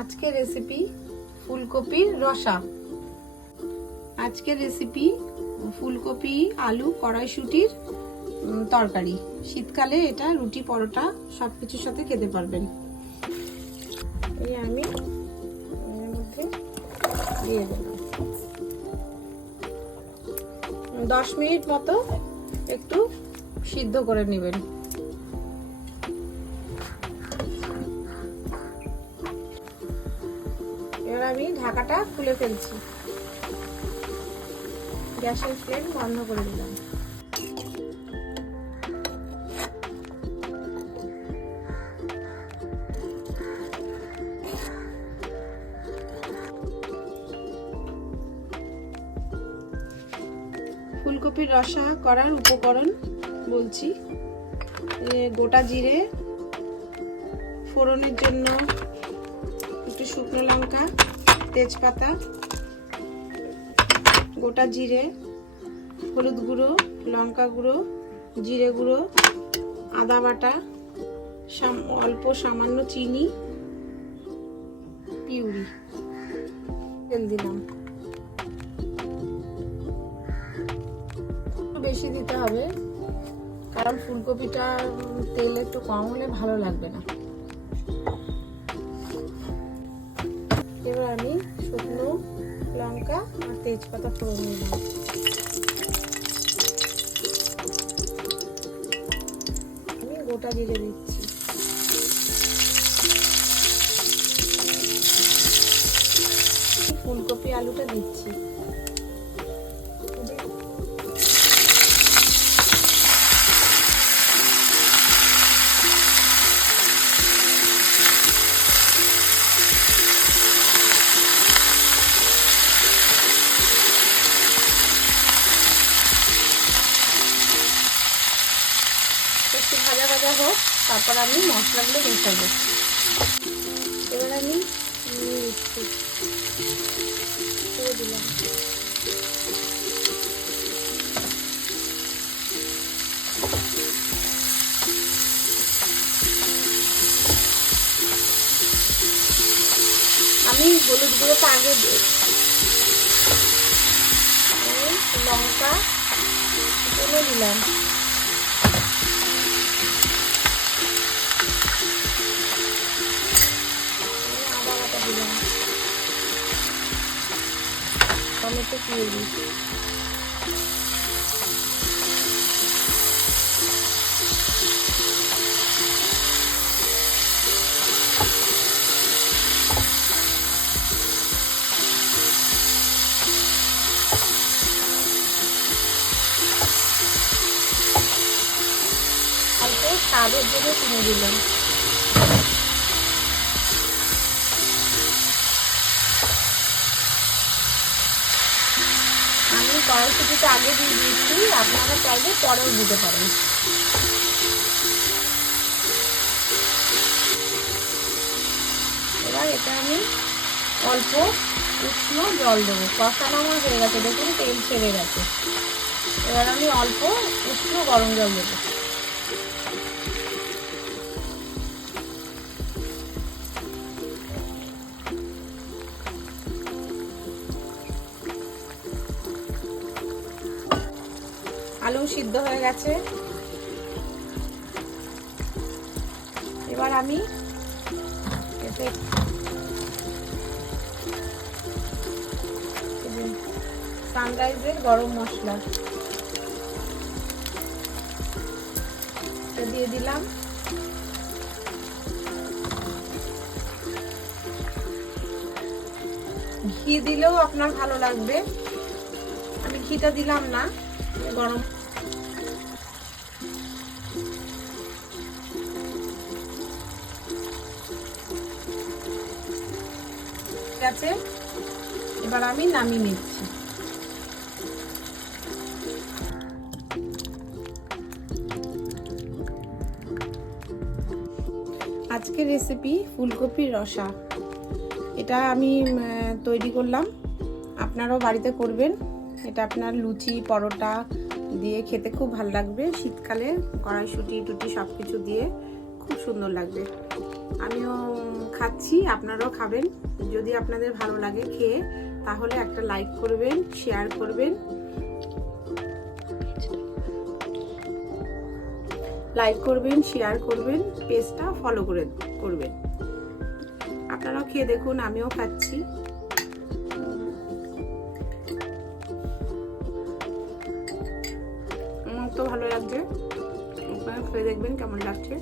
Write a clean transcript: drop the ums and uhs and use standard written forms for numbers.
আজকে রেসিপি ফুলকপির রসা। আজকের রেসিপি ফুলকপি আলু কড়াইশুঁটির তরকারি। শীতকালে এটা রুটি পরোটা সবকিছুর সাথে খেতে পারবেন। এই আমি এর মধ্যে দিয়ে দিলাম 10 মিনিট মতো একটু সিদ্ধ করে নেবেন। এবার আমি ঢাকাটা খুলে ফেলছি, গ্যাসের ফ্লেম বন্ধ করে দিলাম। ফুলকপির রসা করার উপকরণ বলছি। গোটা জিরে, ফোড়নের জন্য একটু শুকনো লঙ্কা, তেজপাতা, গোটা জিরে, হলুদ গুঁড়ো, লঙ্কা গুঁড়ো, জিরে গুঁড়ো, আদা বাটা, অল্প সামান্য চিনি, পিউরি, তেল দিলাম। বেশি দিতে হবে কারণ ফুলকপিটা তেল একটু কম হলে ভালো লাগবে না। এবার আমি শুকনো লঙ্কা আর তেজপাতা ফোড়ন দিলাম। আমি গোটা জিরে দিচ্ছি। ফুলকপি আলুটা দিচ্ছি। একটু ভাজা ভাজা হোক, তারপর আমি মশলাগুলো মেশাবো। এবার আমি দিলাম। আমি হলুদ গুঁড়োটা আগে দিই, লঙ্কা তুলে দিলাম, আদা বাটা দিলাম, টমেটো পিউরি, অল্প স্বাদের জন্য চিনি দিলাম। আমি কড়াইশুঁটিটা আগে দিয়ে দিয়েছি, আপনারা চাইলে পরেও দিতে পারেন। এবার এটা আমি অল্প উষ্ণ জল দেবো। কষানো আমার হয়ে গেছে, দেখুন তেল ছেড়ে গেছে। এবার আমি অল্প উষ্ণ গরম জল দেবো। আলু সিদ্ধ হয়ে গেছে। এবার আমি এতে সানরাইজের গরম মশলা দিয়ে দিলাম। ঘি দিলেও আপনার ভালো লাগবে, আমি ঘিটা দিলাম না। গরম আছে, এবার আমি নামিয়ে নিচ্ছি। আজকের রেসিপি ফুলকপির রসা, এটা আমি তৈরি করলাম, আপনারাও বাড়িতে করবেন। এটা আপনার লুচি পরোটা দিয়ে খেতে খুব ভালো লাগবে। শীতকালে কড়াইশুঁটি টুটি সব কিছু দিয়ে খুব সুন্দর লাগবে। আমিও খাচ্ছি, আপনারাও খাবেন। যদি আপনাদের ভালো লাগে খেয়ে তাহলে একটা লাইক করবেন, শেয়ার করবেন, পেজটা ফলো করবেন। আপনারাও খেয়ে দেখুন, আমিও খাচ্ছি। আমার তো ভালো লাগছে, আপনারা খেয়ে দেখবেন কেমন লাগছে।